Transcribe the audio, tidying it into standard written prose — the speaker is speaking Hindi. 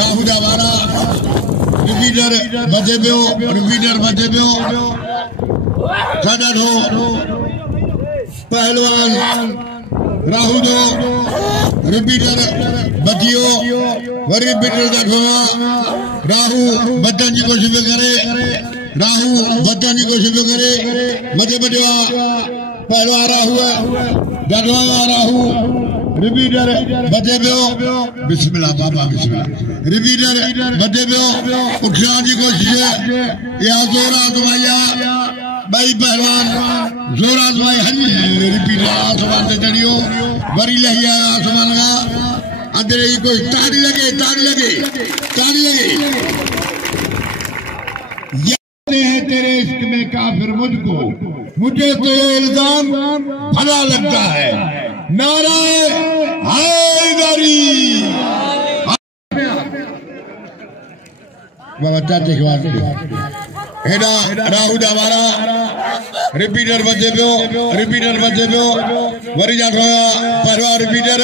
राहू जा वारा रिपीटर बजे पियो छॾो पहलवान राहू जो रिपीटर बचियो वरी रिपीटर ॾाढो राहू बचण जी कोशिश करे मथे बटियो पहलवान राहू रिपीटर बचे पियो बिस्मिल्लाह बाबा बिस्मिल्लाह रिपीटर बचे पियो उठण जी कोशिश या ज़ोर आज़माया भाई पहलवान ज़ोर आज़माए हली रिपीटर आसमान से चढ़ियो वरी लही आया आसमान का अंदर ही कोई ताड़ी लगे याद है तेरे इश्क में काफिर मुझको मुझे तो ये इल्जाम भला लगता है नारा हैदरी बाबा चाचे के बाद हेडा राहू जा वारा रिपीटर बजे पियो वरी जा पहलवान रिपीटर